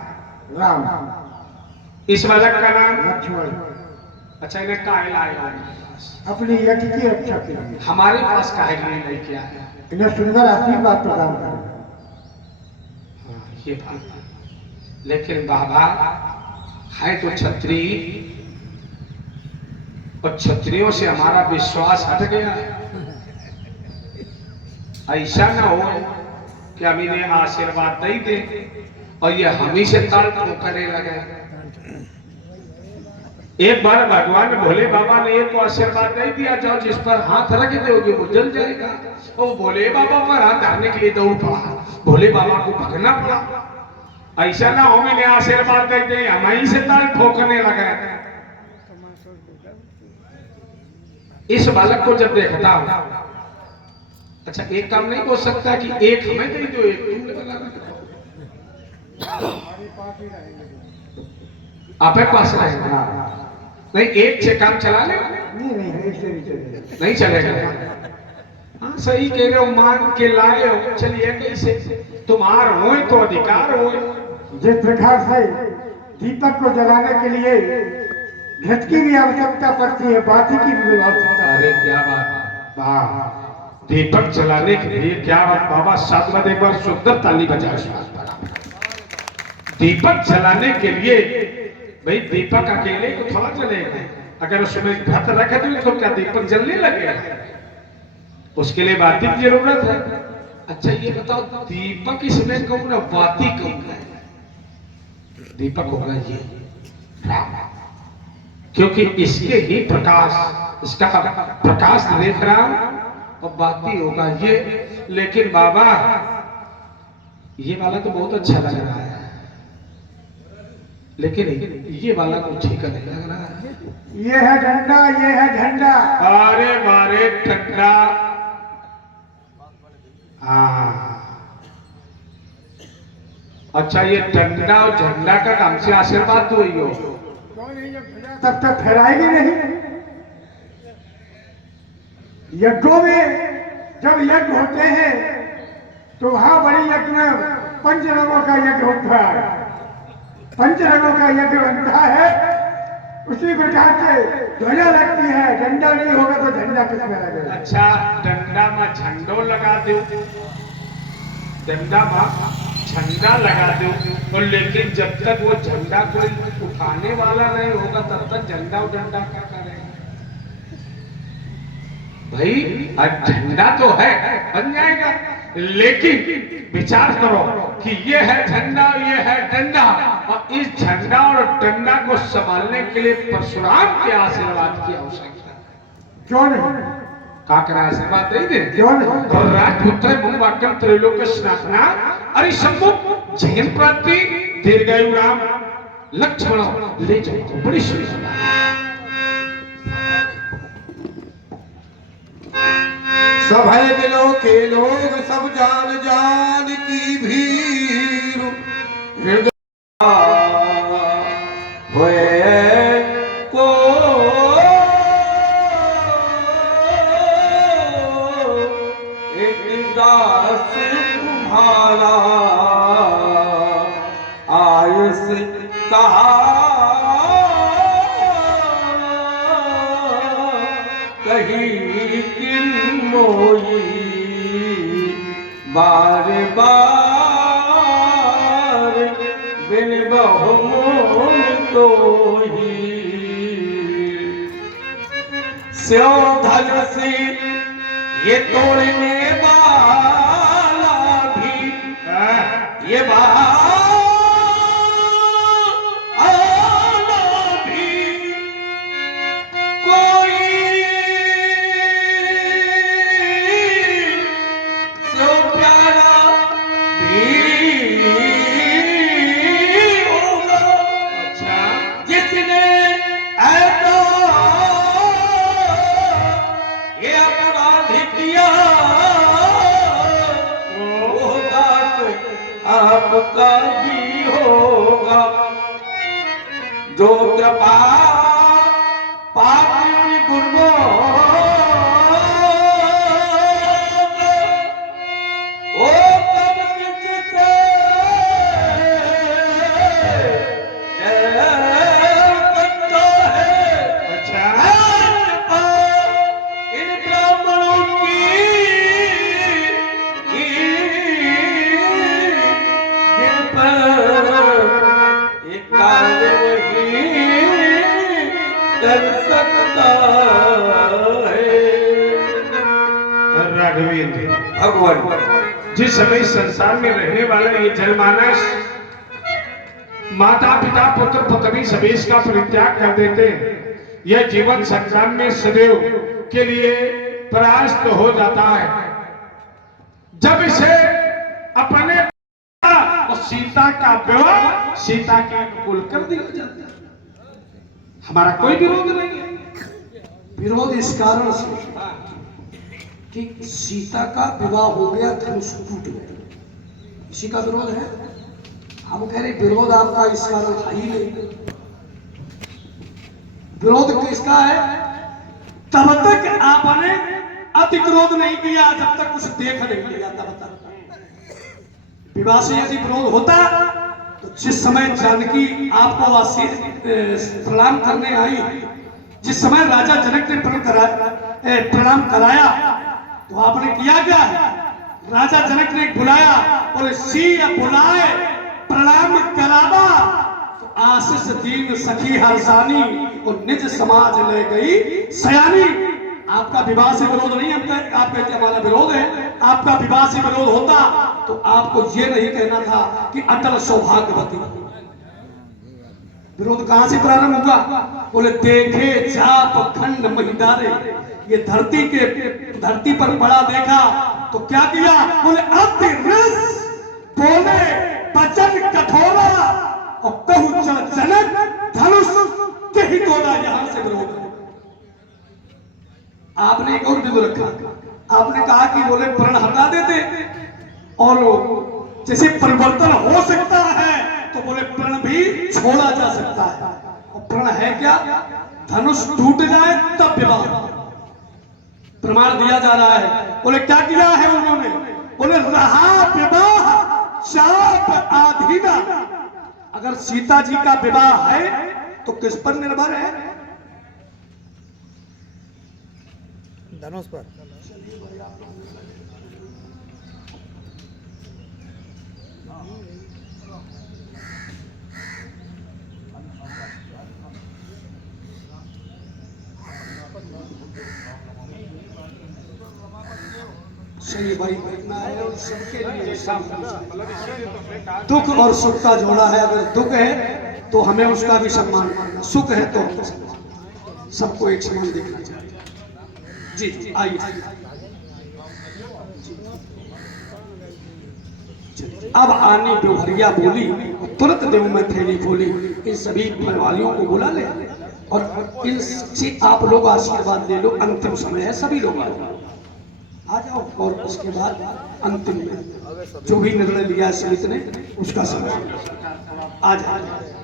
राम। इस बालक का नाम लक्ष्मण। अच्छा, इन्हें काहे लाए हो? अपनी यज्ञ की रक्षा के लिए। हमारे पास काहे लिए नहीं किया है? इन्हें सुंदर आशीर्वाद प्रदान करें। ये बात, लेकिन बाबा है तो क्षत्रिय, और क्षत्रियों से हमारा विश्वास हट गया है। ऐसा ना हो कि हम इन्हें आशीर्वाद नहीं दे और ये हम ही से ताल ठोकने लगे। एक बार भगवान भोले बाबा ने एक आशीर्वाद नहीं दिया, जाओ जिस पर हाथ रख दोगे वो जल जाएगा। और भोले बाबा पर हाथ धरने के लिए दौड़ पड़ा, भोले बाबा को भगना पड़ा। ऐसा ना हो मैंने आशीर्वाद दे दे, हम ही से ताल ठोकने लगे। इस बालक को जब देखता हूं, अच्छा एक काम नहीं हो सकता कि एक हमें दे दो, एक तुमने बना आपके पास रहेगा। नहीं, एक से काम चला ले, नहीं चलेगा। हाँ सही कह रहे हो, मान के लाए हो, चलिए कैसे तुम्हार हो तो अधिकार हो। जिस प्रकार से दीपक को जलाने के लिए घट की भी आवश्यकता पड़ती है, बाती की भी आवश्यकता। अरे क्या बात, वाह! दीपक जलाने के लिए क्या बात बाबा, साथ में एक बार सुंदर ताली बजाओ। दीपक जलाने के लिए भाई दीपक अकेले को थोड़ा जलेगा, अगर उसमें घट रखे तो क्या दीपक जलने लगेगा? उसके लिए बाती की जरूरत है। अच्छा ये बताओ, दीपक इसमें कौन है, बाती कौन है? दीपक होगा ये राम, क्योंकि इसके ही प्रकाश, इसका प्रकाश देख रहा हूं और बाकी होगा ये। लेकिन बाबा ये वाला तो बहुत अच्छा लग रहा है, लेकिन ये वाला कुछ ठीक नहीं लग रहा है। ये है झंडा, ये है झंडा। अरे मारे ठंडा, हाँ अच्छा, ये डंडा और झंडा का काम से आशीर्वाद तो ही हो, तब तक फहराएगी नहीं। यज्ञों में जब यज्ञ होते हैं तो वहां बड़ी यज्ञ में पंचरंगों का यज्ञ होता है, पंचरंगों का यज्ञ बनता है। उसी प्रकार से ध्वजा लगती है, झंडा नहीं होगा तो झंडा किसमें लगेगा। अच्छा, डंडा में झंडो लगा दो, डंडा में झंडा लगा दो, और लेकिन जब तक वो झंडा कोई उठाने वाला नहीं होगा तब तक झंडा और डंडा क्या करेगा भाई? अब झंडा तो है, बन जाएगा, लेकिन विचार करो कि ये है झंडा, ये है डंडा, और इस झंडा और डंडा को संभालने के लिए परशुराम के आशीर्वाद की आवश्यकता है। क्यों नहीं? काकरा आशीर्वाद नहीं दे क्यों नहीं? और राजपुत्र मुंबाकम त्रैलोक स्नातना अरे सम्मुख जयन प्राप्ति दीर्घायु राम लक्ष्मण ले जाओ, बड़ी सुविधा। सब है दिलों के लोग, सब जान जान की भीड़, हृदय होए को एक दास तुम्हारा आयुष कहा कहीं किन मोई बार बार बिन बहुमोन तो ही स्यो धन से ये तोड़ने वाला भी ये वाला भी कोई सो प्यारा भी होगा। अच्छा, जिसने ऐसा ये अपराध किया वो दास आपका ही होगा। जो कृपा पापी गुरुओं ओ तब किससे करता है। अच्छा, इन ब्राह्मणों की जिन पर एक कार्य नहीं कर सकता है। राघवेंद्र भगवान जिस समय संसार में रहने वाला ये जनमानस माता पिता पुत्र पत्नी सवेश का परित्याग कर देते हैं, यह जीवन संग्राम में सदैव के लिए परास्त हो जाता है। जब इसे अपने और सीता का विवाह सीता के अनुकूल कर दिया जाता है, हमारा कोई विरोध नहीं है। विरोध इस कारण से कि सीता का विवाह हो गया, धनुष टूट गया, इसी का विरोध है। हम कह रहे विरोध आपका इस कारण था ही नहीं। विरोध किसका है? तब तक आपने अति क्रोध नहीं किया जब तक कुछ देख नहीं लिया। तब तक विवाह से यदि विरोध होता तो जिस समय जानकी आपको प्रणाम करने आई, जिस समय राजा जनक ने प्रणाम कराया तो आपने किया क्या? राजा जनक ने बुलाया, बोले सी बुलाए प्रणाम करावा तो आशीष दीन सखी हर्षानी और निज समाज ले गई सयानी। आपका विवाह से विरोध नहीं, हम आप कहते हमारा विरोध है। आपका विवाह से विरोध होता तो आपको ये नहीं कहना था कि अटल सौभाग्यवती। विरोध कहां से प्रारंभ हुआ? बोले देखे जाप खंड महिदारे ये धरती पर पड़ा देखा तो क्या किया? बोले अति रस बोले बचन कठोरा और कहु जनक धनुष के ही तोड़ा, यहां से विरोध है। आपने एक और बिंदु रखा, आपने कहा कि बोले प्रण हटा देते और जैसे परिवर्तन हो सकता है तो बोले प्रण भी छोड़ा जा सकता है। और प्रण है क्या? धनुष टूट जाए तब विवाह। प्रमाण दिया जा रहा है। बोले क्या किया है उन्होंने? बोले रहा विवाह चाप आधीना। अगर सीता जी का विवाह है तो किस पर निर्भर है? धनुष पर। सही भाई बैठना है और सबके लिए दुख और सुख का जोड़ा है। अगर दुख है तो हमें उसका भी सम्मान करना, सुख है तो हमें सम्मान, सबको एक समान देखना चाहिए। जी आइए। अब आनी बेवहरिया बोली, तुरंत देव में थैली खोली, इन सभी परिवारियों को बुला ले और इनसे आप लोग आशीर्वाद ले लो। अंतिम समय है, सभी लोग आ जाओ और उसके बाद अंतिम में जो भी निर्णय लिया समिति ने उसका समय आ जाए।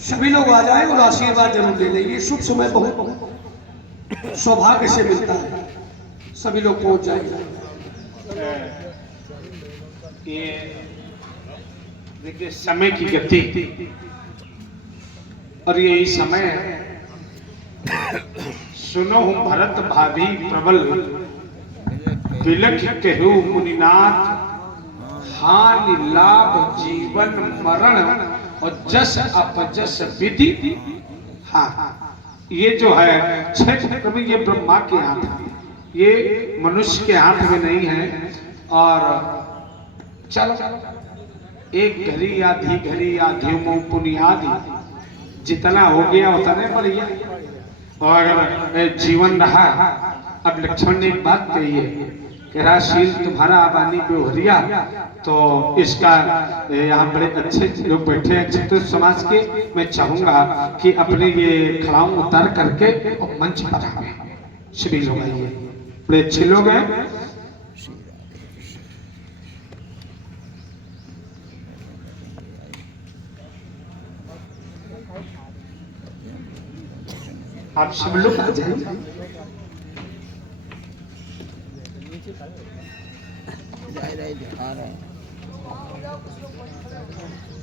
सभी लोग आ जाए और आशीर्वाद जरूर ले लें। ये शुभ समय बहुत सौभाग्य से मिलता है। सभी लोग पहुंच जाएंगे। ये देखिए समय की गति और यही समय है। सुनो भरत भाभी प्रबल बिलख कहु मुनिनाथ, हानि लाभ जीवन मरण और जस अपजस विधि। हाँ, ये जो है छह कभी ये ब्रह्मा के हाथ है, ये मनुष्य के हाथ में नहीं है। और चलो एक घड़ी आधी घड़ी आधी पुनियादी जितना हो गया उतने बढ़िया। और अगर जीवन रहा, अब लक्ष्मण ने एक बात कही है कि राशील तुम्हारा आबानी बेवहरिया, तो इसका यहाँ बड़े अच्छे लोग बैठे हैं चतुर्थ समाज के। मैं चाहूंगा कि अपने ये खड़ाऊ उतार करके और मंच पर आवे सभी लोग आइए, बड़े अच्छे लोग हैं। आप सब लोग आ जाए।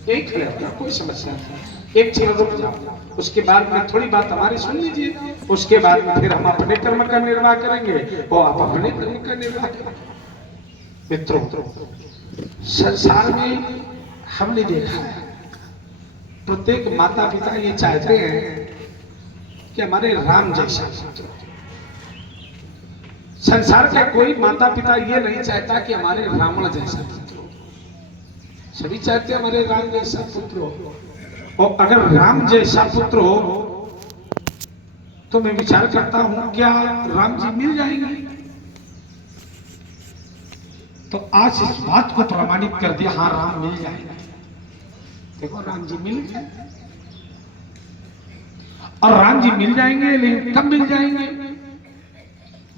एक कोई समस्या नहीं, एक क्षण रुक जाओ। उसके बाद में थोड़ी बात हमारी सुन लीजिए, उसके बाद में फिर हम अपने कर्म का निर्वाह करेंगे और आप अपने कर्म का निर्वाह करेंगे। मित्रों, संसार में हमने देखा है प्रत्येक माता पिता ये चाहते हैं कि हमारे राम जैसा पुत्र। संसार का कोई माता पिता ये नहीं चाहता कि हमारे रावण जैसा पुत्र हो। सभी चाहते हैं हमारे राम जैसा पुत्र हो। और अगर राम जैसा पुत्र हो तो मैं विचार करता हूं क्या राम जी मिल जाएंगे? तो आज इस बात को प्रमाणित कर दिया, हाँ राम मिल जाएंगे। देखो राम जी मिल गए और राम जी मिल जाएंगे, लेकिन कब मिल जाएंगे?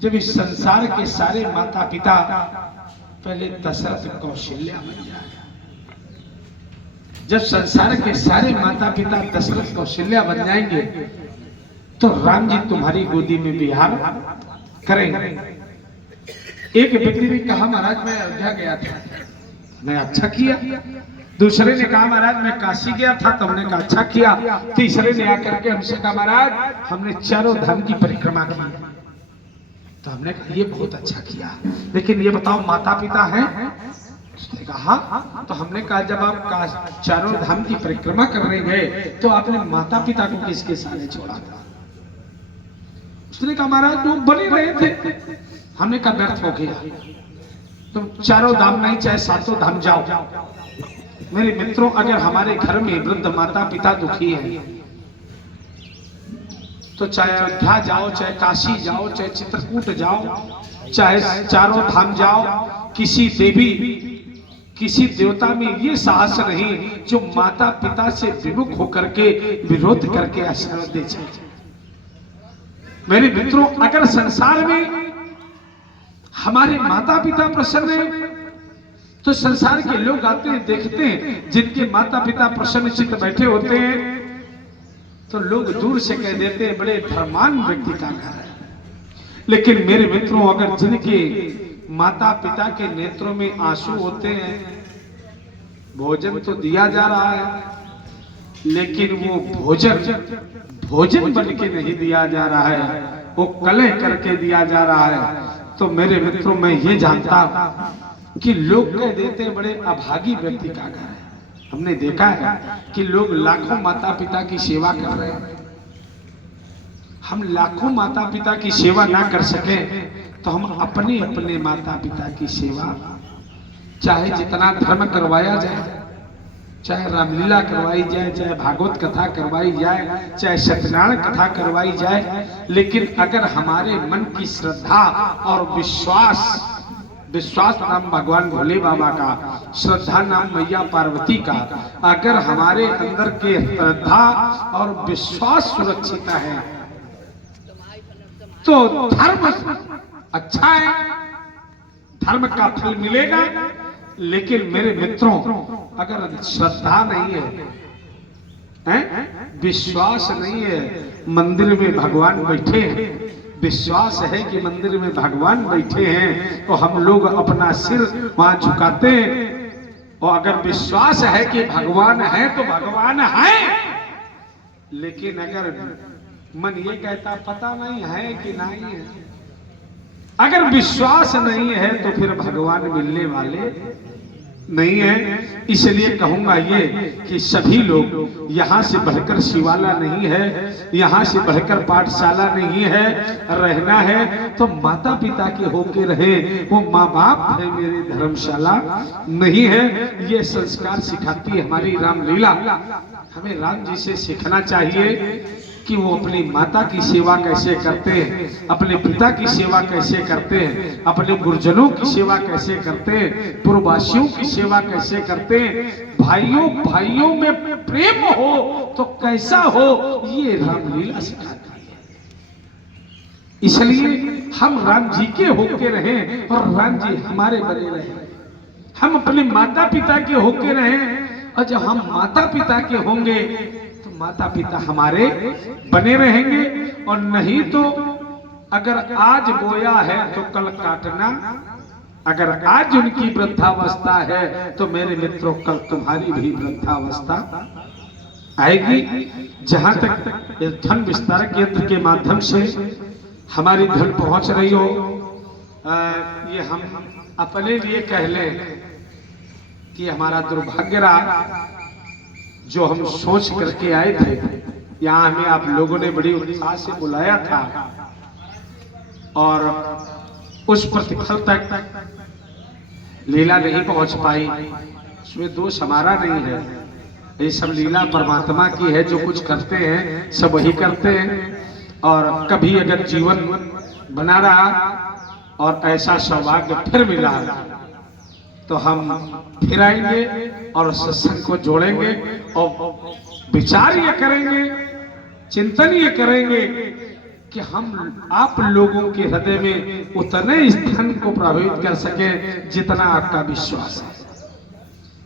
जब इस संसार के सारे माता पिता पहले दशरथ कौशल्या बन जाए। जब संसार के सारे माता पिता दशरथ कौशल्या बन जाएंगे तो राम जी तुम्हारी गोदी में विहार करेंगे। एक व्यक्ति ने कहा महाराज मैं अयोध्या गया था, मैं अच्छा किया। दूसरे ने कहा महाराज मैं काशी गया था, तो हमने कहा अच्छा किया। तीसरे ने आकर के हमसे कहा महाराज हमने चारों धाम की परिक्रमा की, तो हमने कहा ये बहुत अच्छा किया, लेकिन ये बताओ माता पिता हैं? उसने कहा हाँ। तो हमने कहा जब आप चारों धाम की परिक्रमा करने गए तो आपने माता पिता को किसके सामने छोड़ा था? उसने कहा महाराज वो बने रहे थे। हमने कहा व्यर्थ हो गया, तुम चारों धाम नहीं चाहे सातों धाम जाओ। मेरे मित्रों, अगर हमारे घर में वृद्ध माता पिता दुखी है, तो चाहे अयोध्या जाओ, चाहे काशी जाओ, चाहे चित्रकूट जाओ, चाहे चारों धाम जाओ, किसी देवी किसी देवता में ये साहस नहीं जो माता पिता से विमुख होकर के विरोध करके आशीर्वाद दे जाए। मेरे मित्रों, अगर संसार में हमारे माता पिता प्रसन्न हैं तो संसार के लोग आते हैं, देखते हैं, जिनके माता पिता प्रसन्न चित्त बैठे होते हैं तो लोग दूर से कह देते हैं बड़े धर्मान व्यक्ति का घर है। लेकिन मेरे मित्रों, अगर जिनके माता पिता के नेत्रों में आंसू होते हैं, भोजन तो दिया जा रहा है लेकिन वो भोजन बन के नहीं दिया जा रहा है, वो कलह करके दिया जा रहा है, तो मेरे मित्रों मैं ये जानता कि लोग कह देते हैं बड़े अभागी व्यक्ति का घर है। हमने देखा है कि लोग लाखों माता पिता की सेवा कर रहे हैं। हम लाखों माता पिता की सेवा ना कर सके तो हम अपने अपने माता पिता की सेवा, चाहे जितना धर्म करवाया जाए, चाहे रामलीला करवाई जाए, चाहे भागवत कथा करवाई जाए, चाहे सत्यनारायण कथा करवाई जाए, लेकिन अगर हमारे मन की श्रद्धा और विश्वास नाम भगवान भोले बाबा का, श्रद्धा नाम मैया पार्वती का, अगर हमारे अंदर के श्रद्धा और विश्वास सुरक्षित है तो धर्म अच्छा है, धर्म का फल मिलेगा। लेकिन मेरे मित्रों, अगर श्रद्धा नहीं है, विश्वास नहीं है, मंदिर में भगवान बैठे हैं, विश्वास है कि मंदिर में भगवान बैठे हैं तो हम लोग अपना सिर वहां झुकाते हैं। और अगर विश्वास है कि भगवान है तो भगवान है, लेकिन अगर मन ये कहता पता नहीं है कि नहीं है, अगर विश्वास नहीं है तो फिर भगवान मिलने वाले नहीं है। इसलिए कहूंगा ये कि सभी लोग, यहाँ से बढ़कर शिवाला नहीं है, यहाँ से बढ़कर पाठशाला नहीं है, रहना है तो माता पिता के होके रहे, वो माँ बाप है, मेरी धर्मशाला नहीं है। ये संस्कार सिखाती है हमारी रामलीला। हमें राम जी से सीखना चाहिए कि वो अपनी माता की सेवा कैसे करते हैं, अपने पिता की सेवा कैसे करते हैं, अपने गुरुजनों की सेवा कैसे करते हैं, पूर्ववासियों की सेवा कैसे करते हैं, भाइयों में प्रेम हो तो कैसा हो, ये रामलीला सिखाती है। इसलिए हम राम जी के होके रहें और राम जी हमारे बने रहें। हम अपने माता पिता के होके रहें और जब हम माता पिता के होंगे माता पिता हमारे बने रहेंगे। और नहीं तो अगर आज बोया है तो कल काटना, अगर आज उनकी वृद्धावस्था है तो मेरे मित्रों कल तुम्हारी भी वृद्धावस्था आएगी। जहां तक इस धन विस्तारक यंत्र के माध्यम से हमारी धन पहुंच रही हो, ये हम अपने लिए कह लें कि हमारा दुर्भाग्य रहा जो हम सोच करके आए थे। यहाँ हमें आप लोगों ने बड़ी उत्साह से बुलाया था और उस प्रतिफल तक लीला नहीं पहुंच पाई, उसमें दोष हमारा नहीं है। ये सब लीला परमात्मा की है, जो कुछ करते हैं सब वही करते हैं। और कभी अगर जीवन बना रहा और ऐसा सौभाग्य फिर मिला तो हम फिर आएंगे और सत्संग को जोड़ेंगे और विचार ये करेंगे, चिंतन ये करेंगे कि हम आप लोगों के हृदय में उतने स्थान को प्रभावित कर सके जितना आपका विश्वास है।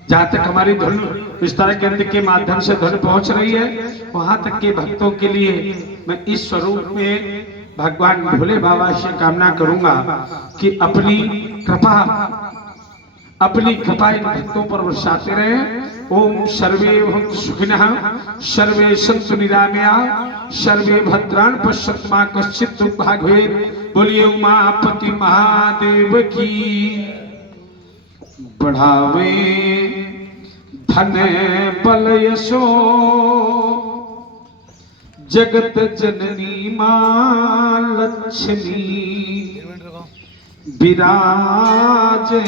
जहां तक हमारी धुन विस्तारक केंद्र के माध्यम से धुन पहुंच रही है, वहां तक के भक्तों के लिए मैं इस स्वरूप में भगवान भोले बाबा से कामना करूंगा कि अपनी कृपा इन भक्तों पर बरसाते रहे। ओम सर्वे भवन्तु सुखिनः, सर्वे सन्तु निरामयाः, सर्वे भद्राणि पश्यन्तु मा कश्चित् दुर्भाग् भवेत्। बोलिए उमापति महादेव की। बढ़ावे धन बल यशो जगत जननी मां लक्ष्मी विराजे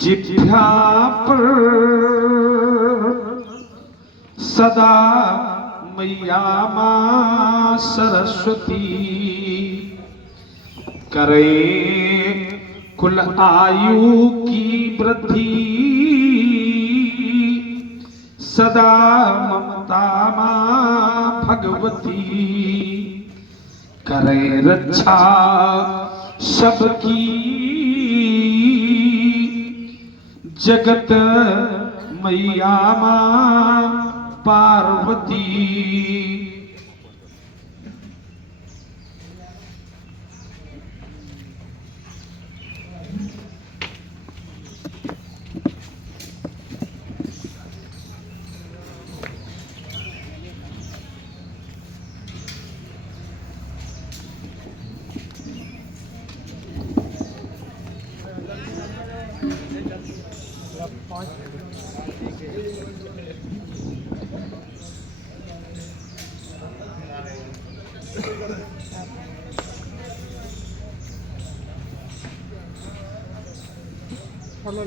जिभ्या पर सदा मैया माँ सरस्वती करे कुल आयु की वृद्धि सदा ममता माँ भगवती करे रक्षा सबकी जगत मैया माँ पार्वती। चलो